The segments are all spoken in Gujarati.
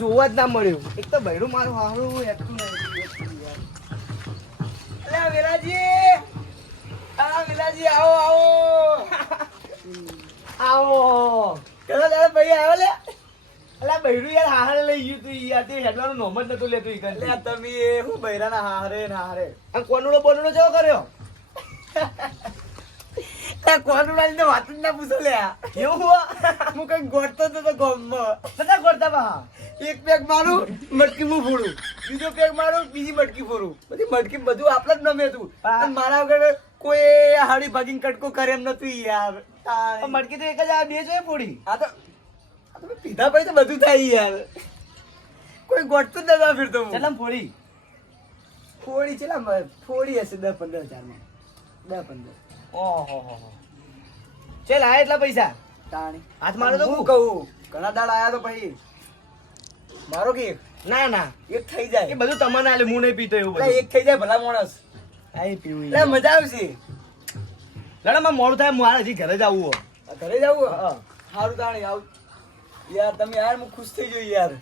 જોવા જ ના મળ્યું. એક તો બૈરું મારું હારું હેઠું નહીં વેલાજી! આ વેલાજી આવો આવો! આવો! કદા દાડા ભાઈ આવ્યો લે. અલ્યા બૈરું યાર હારે લઈ ગયું તું યાર તે હેડવાનું નોમ જ નતું લેતું ઈ એટલે તમે એ હું બૈરાના હારે ના હારે આ કોનુડો બોનુડો કર્યો? આ કોનુડાની વાત જ ના પૂછો લે એવું? હું કઈ ગોઠતો તો ગામમાં. એક પેક મારું મટકી હું ફોડું. બીજો પેક મારું બીજી મટકી ફોડું. બધી મટકી બધું આપણે જ નમે હતું મારા વગર કોઈ હાડી ભાગીને કટકો કરે એમ નતું યાર. મટકી તો એક જ આ બે જોઈએ ફોડી. હા તો પીધા પછી તો બધું થાય યાર. કોઈ ગોઠતું જ નતા ફિરતો હું. ફોડી? ફોડી છે ફોડી હશે દસ પંદર હજારમાં. દસ પંદર. ઓહો હો હો. ચલ આ એટલા પૈસા? હાથ મારો તો હું હું? કહું? ઘણા દાડ આયા તો પછી. મારો કે ના ના. એક થઈ જાય. એ બધું તમને આલે હું નહીં પીતો એવું બધું. એક થઈ જાય ભલા માણસ. આઈ પીવું એટલે મજા આવશે. લડામાં મોડું થાય મારે હજી ઘરે જ આવવું ઘરે જવું હા. સારું તાણી આવ. યાર તમે યાર હું ખુશ થઈ ગયો યાર.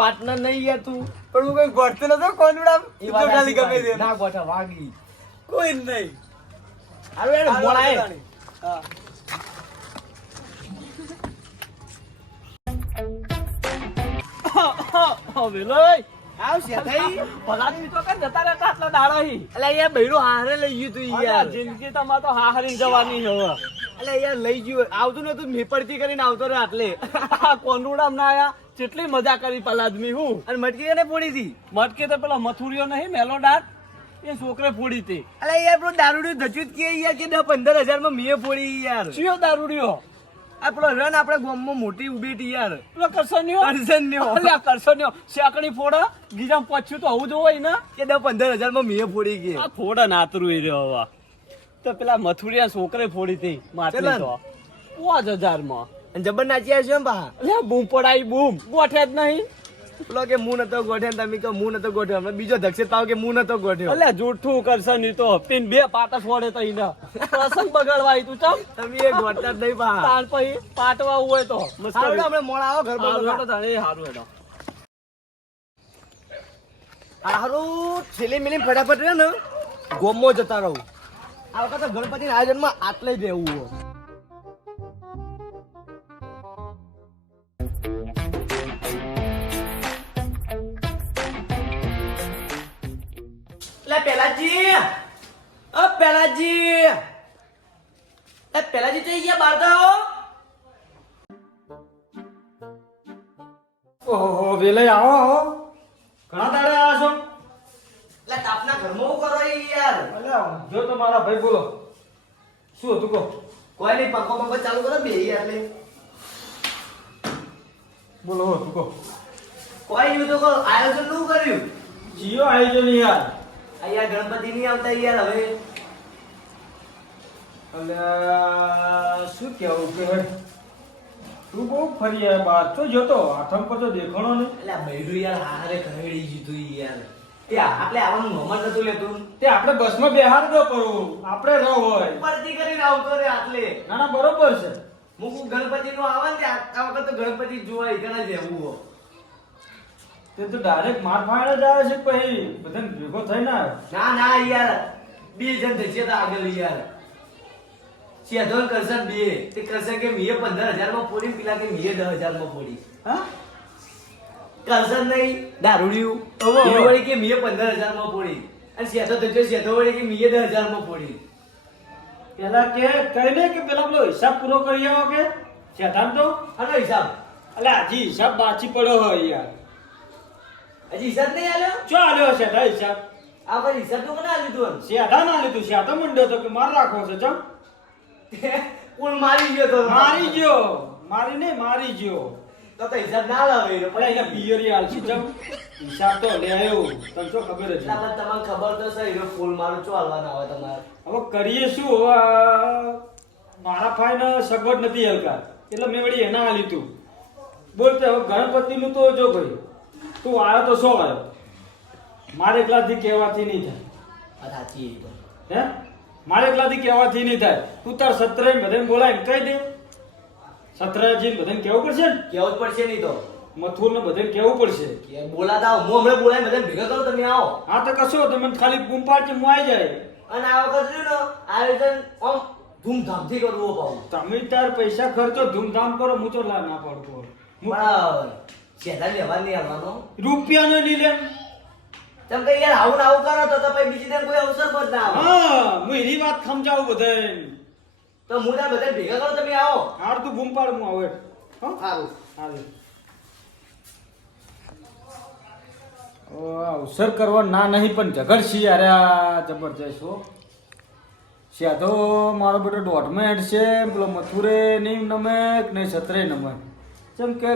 પાર્ટનર નહીં યાર તું. પણ હું કઈ ગોઠતો નતો કોનડા એ તો ખાલી ગમે તે ના ગોઠા વાગી. કોઈ નહીં. હારું યાર સારું મોડા હા આવ શેઠાઈ. ભલાની તો કઈ જતા રહેતા આટલા દાડા હી. અલા યાર બૈરું હારે લઈ ગયું તું યાર જિંદગી તમારે તો હાહરીને જવાની છે હવે. અલા યાર લઈ ગયું આવતું નતું મેપડતી કરીને આવતો રે આટલે કોંડુડામ ના આયા કેટલી મજા કરી પેલા આદમી હું અને મટકી એને ફોડી હતી મટકી તો પેલા મથુરિયો નહીં મેલો ડાટ એ છોકરે ફોડી હતી અલે યાર પેલો દારૂડિયો ધચુત કે યાર કે પંદર હજારમાં મેં ફોડી યાર ચિયો દારૂડિયો આ પેલો રન આપણે ગામમાં મોટી ઊભી હતી યાર. પેલો કરસન્યો કરસન્યો. અલ્યા કરસન્યો સેકડી ફોડા. ગીજામ પછ્યું તો આવું જોવાય ને? કે દસ પંદર હજારમાં મેં ફોડી ગઈ. આ ફોડા નાતરું એ રહ્યો હવા. તો પેલા મથુરિયા છોકરે ફોડી હતી માટલી ચલન. તો. પાંચ હજારમાં જબર નાચી આવ્યો એમ પા અલ્યા બૂમ પડાઈ બૂમ. ગોઠે જ નહીં. પેલો કે મું નતો ગોઠ્યો ને તમે કહો મું નતો ગોઠ્યો. હમણાં બીજો ધક્ષે તાવ કે મું નતો ગોઠ્યો. અલ્યા જૂઠું કરશે નહીં તો. તીન બે પાટા ફોડે તો ઈના. પ્રસંગ બગાડવા આઈ તું ચમ. તમે એ ગોઠતા જ નહીં પા. તાણ પછી પાટવા હોય તો. હારું હમણાં મોડા આવો ઘર પર હેડો તાણે, એ હારું હેડો. હારું છેલી મિલી ફટાફટ રહે ને ગોમો જતા રહું. આ વખતે ગણપતિ આયોજનમાં આટલે જ રહેવું હો. એ પેલાજી થઈ ગયા બાર તો આવો. ઓહો વેલે આવો આવો. ઘણા દાડે આવ્યા છો? એટલે તાપના ઘરમાં હું કરો યાર. એટલે જો તો મારા ભાઈ બોલો. શું હતું કહો? કોઈ નહીં પંખો પંખો ચાલુ કરો બે યાર લે. બોલો હો તું કહો? કોઈ નહીં તો કહો આયોજનનું કર્યું. જીઓ આયોજન યાર. અહીંયા ગણપતિ નહીં આવતા યાર હવે અલ્યા શું કેવું કે? તું બહુ ફરી બાર તો જોતો? આઠમ પર તો દેખાણો ને એટલે બૈડું યાર હારે ઘરેડી જીધું યાર. તે આપણે આવવાનું જ નતું લેતું તે? આપણે બસમાં બેહાર ન કરું. આપણે રહો હોય. પરથી કરીને આવતો રે આટલે. ના ના બરોબર છે. હું ગણપતિ નું આવે ને આ વખત તો ગણપતિ જોવા ઈકણા જેવું હો તે તો ડાયરેક્ટ માર ફાડ જ આવે છે પછી? બધાને ભેગો થઈને ના ના યાર બે જણ થઈ છે આગળ યાર. સેધો ને કરશન બે. તે કરશન કે મીએ પંદર હજારમાં ફોડી પેલા કે મીએ દસ હજારમાં ફોડી હા? કરશન નહીં દારૂડિયું. એ વળી કે મીએ પંદર હજારમાં ફોડી અને સેધો થયો સેધો વળી કે મીએ દસ હજારમાં ફોડી પેલા કે કઈ કે પેલા પેલો હિસાબ પૂરો કરી આવો કે? શેતાન તો? આનો હિસાબ. એટલે હજી હિસાબ બાકી પડ્યો હોય યાર. હજી હિસાબ નહીં આલ્યો? ચો આલ્યો છે હિસાબ? આ ભાઈ હિસાબ તો કોને આલ્યું તું શેઠા ના લીધું શેઠા મંડ્યો તો કે માર રાખવો છે ચમ? કુલ મારી ગયો તો. મારી ગયો. મારી નહીં મારી ગયો. તો તો હિસાબ ના લાવે પણ અહીંયા પિયરી આલસી જમ હિસાબ તો લે આવ્યો તને શું ખબર છે તમને તમને ખબર તો છે એનો ફૂલ મારું ચો હાલવાના હોય તમારે? હવે કરીએ શું? મારા ફાઈને સગવડ નથી હલકા. એટલે મેં વળી એના આલી તું. બોલ તે હવે ગણપતિનું તો જો ભાઈ તું આવ્યો તો શું આવ્યો. મારે એકલાથી કહેવાથી નહીં થાય. સાચી હે? મારે એકલાથી કહેવાથી નહીં થાય. તું તાર સત્રે બધાને બોલાય કહી દે. સત્રજી બધાને કહેવું પડશે ને? કેવું જ પડશે નહીં તો. મથુર ને બધાને કહેવું પડશે. કે બોલાતા આવો. હું હમણાં બોલાય બધાને ભેગા કરો તમે આવો. હા તો કશો તમે ખાલી બૂમ પાડજે હું આવી જાય. અને આ વખત ને આયોજન આમ ધૂમધામથી કરવું ભાવ તમે તાર પૈસા ખર્ચો ધૂમધામ કરો હું તો લા ના પાડતો બરાબર. પણ લેવા વ્યવહાર નહીં આવવાનો રૂપિયાનો નહીં લે તેમ કે યાર આવું આવું કરો તો તો પછી બીજી દિન કોઈ અવસર પર ના આવે. હા હું એની વાત સમજાવું બધે તો હું બધા ભેગા કરો તમે આવો. હાર તું બૂમ પાડ હું આવે હા? સારું હાલે. અવસર કરવા ના નહીં પણ ઝઘડશી અરે આ જબરજસ્ત હો. તો મારો બેટો દોઢમાં હેડ છે પેલો મથુરે નહીં નમે નહીં છત્રે નમે. જેમ કે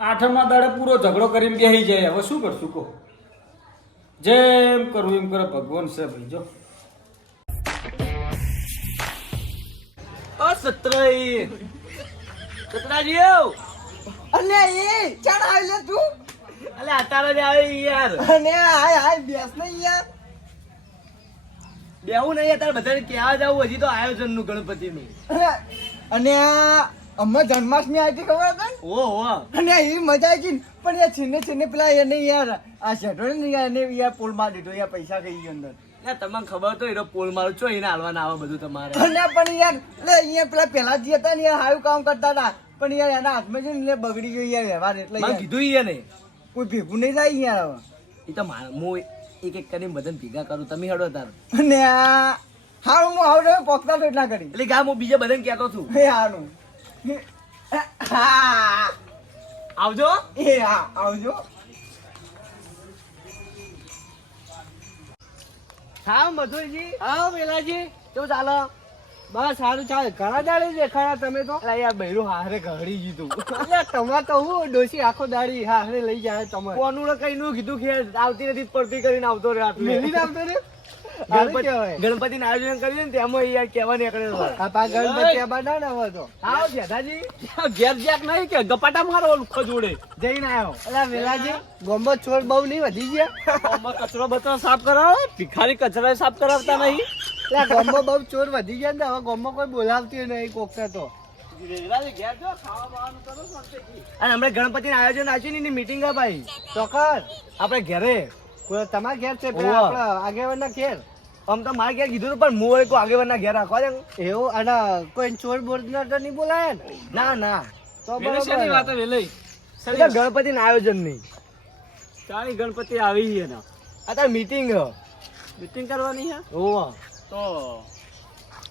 આઠમા દાડે પૂરો ઝઘડો કરીને બેસી જાય હવે શું કરશું કહો? જેમ કરવું એમ કરે ભગવાન છે ભાઈ જો સત્રઈ સત્રાજી આવ એ ચાલ આવી લે તું? અલે અત્યારે જ આવે યાર. અને હાય હાય બેસ નહીં યાર બેવું નહીં અત્યારે બધાને ક્યાં જાવું હજી તો આયોજનનું ગણપતિ નું અને આ હમણાં જન્માષ્ટમી આવી ખબર ખબર હતા ઓ અને એ મજા આવી ગઈ પણ યાર છેલ્લે છેલ્લે પેલા એને યાર આ શેઠો ને યાર એને યાર પોલ માર દીધો યાર પૈસા ગઈ ગયો અંદર. તમને ખબર તો એનો પોલ મારો છો એને હાલવાના આવે બધું તમારે. અને પણ યાર એટલે અહીંયા પેલા પેલા જે હતા ને યાર કામ કરતા હતા. પણ યાર એના હાથમાં છે ને બગડી ગયો યાર વ્યવહાર એટલે મેં કીધું ઈ ને કોઈ ભેગું નહીં થાય યાર હવે. એ તો મારે હું એક એક કરીને બધાને ભેગા કરું. તમે હડો તાર. અને હારું હું આવડે પોકતા તો એટલા કરી. એટલે ગા હું બીજા બધાને કહેતો છું. એ હારું. હા આવજો. એ હા આવજો. હા મધુરજી. હા વેલાજી. તો ચાલો. બસ સારું ચાલે. ઘણા દાડે દેખાયા તમે તો. યાર બૈરું હારે ઘડી જીધું એટલે તમારે તો હું ડોસી આખો દાડી હારે લઈ જાય તમારે. કોનું કઈ નું કીધું કે આવતી નથી પડતી કરીને આવતો રે આટલે. આવતો હારું ગણપતિ ના આયોજન કર્યું ને તેમાં યાર કહેવા નીકળ્યો હતો. આ પા ગણપતિ આ બાના ને હવે તો આવો જેઠાજી. ઘેર જ્યાક નહીં કે ગપાટા મારો લુખ્ખો જોડે. જઈને આવ્યો અલા વેલાજી ગોમ્બો છોડ બહુ નહીં વધી ગયા. કચરો બચરો સાફ કરાવો. ભિખારી કચરો સાફ કરાવતા નહીં. એટલે ગોમ્બો બહુ ચોર વધી ગયા ને હવે ગોમ્બો કોઈ બોલાવતી નહીં કોકતા તો. અને હમણાં ગણપતિ આયોજન આપ્યું ને મીટિંગ ભાઈ. ચોક્કસ. આપણે ઘરે. તમારા ઘેર છે. પેલા આપણા આગેવાનના ઘેર. આમ તો મારે ઘેર કીધું પણ હું કોઈ આગેવાનના ઘેર રાખવા દે. એવું અને કોઈ ચોર બોર તો નહીં બોલાય ને? ના ના. તો ગણપતિ ના આયોજન નહીં. તારી ગણપતિ આવી છે ને અત્યારે મીટિંગ મીટિંગ કરવાની છે ઓવા. તો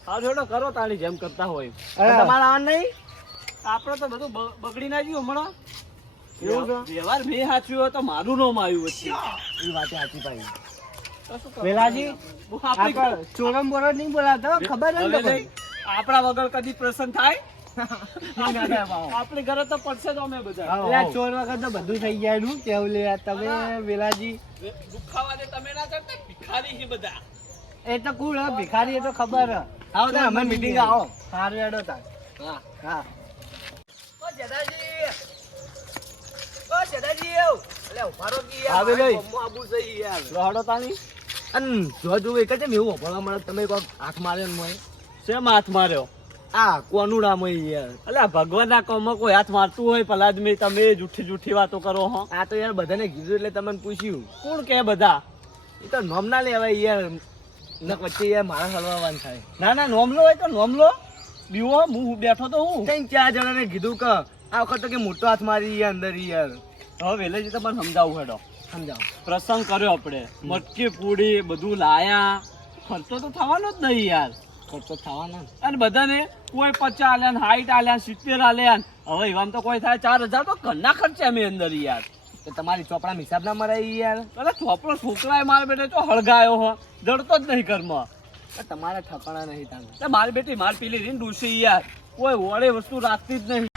હા થોડો કરો તારી જેમ કરતા હોય. તમારા આવવાનું નહીં? આપણે તો બધું બગડી ના ગયું હમણાં? વ્યવહાર મેં સાચવ્યો તો મારું નામ આવ્યું વચ્ચે. એ વાત સાચી ભાઈ. તો વેલાજી હું આપણી આપણે ચોરમ બોરો નહીં બોલાતો ખબર નહીં. આપણા વગર કદી પ્રસન્ન થાય? ના થાય બાપા. આપણી ઘરે તો પડશે તો અમે બધા. એટલે ચોર વગર તો બધું થઈ જાય નું કેવું લે તમે વેલાજી? દુખાવા દે તમે ના કરતા ભિખારી છે બધા. એ તો કુલ ભિખારી એ તો ખબર. આવો તો અમે મીટિંગ આવો. સારું એડો તાર. હા. હા. ઓ જદાજી ઓ જદાજી આવ. એટલે ના રહો કે યાર આવે મારે નહીં. ગામમાં આબુ છે યાર. રોહડો તાણી. અન જો જો એક જ એમ એવું ભણવા મળે તમે કોક હાથ માર્યો ને મોય શેમ હાથ માર્યો? આ કોનુડા મોય યાર. અલ્યા ભગવાનના કામમાં કોઈ હાથ મારતું હોય પલા જ મેં તમે જૂઠી જુઠ્ઠી વાતો કરો હો. આ તો યાર બધાને કીધું એટલે તમને પૂછ્યું. કોણ કે બધા? એ તો નોમ ના લેવાય યાર. વચ્ચે યાર મારા હલવાવાનું થાય. ના ના નોમલો હોય તો નોમલો. બીવો હું બેઠો તો હું. ત્રણ ચાર જણાને કીધું કે આ વખત તો કે મોટો હાથ મારી અંદર યાર. હવે વેલેજી તમને સમજાવું હેડો. સમજાવો. પ્રસંગ કર્યો આપણે. મટકી પૂડી બધું લાયા. ખર્ચો તો થવાનો જ નહીં યાર. ખર્ચો થવાનો અને બધાને કોઈ પચાસ આલ્યા ને હાઈટ આલ્યા સિત્તેર આલ્યા હવે એવામાં તો કોઈ થાય ચાર હજાર તો ઘરના ખર્ચે અમે અંદર યાર. તો તમારી ચોપડા હિસાબ ના મરાય યાર? અરે ચોપડો છોકરાએ મારા બેટે તો હળગાયો હો. જડતો જ નહીં ઘરમાં. તમારે ઠકાણા નહીં તમે મારી બેટી માર પીલી રીન ડૂસી યાર. કોઈ વળે વસ્તુ રાખતી જ નહીં.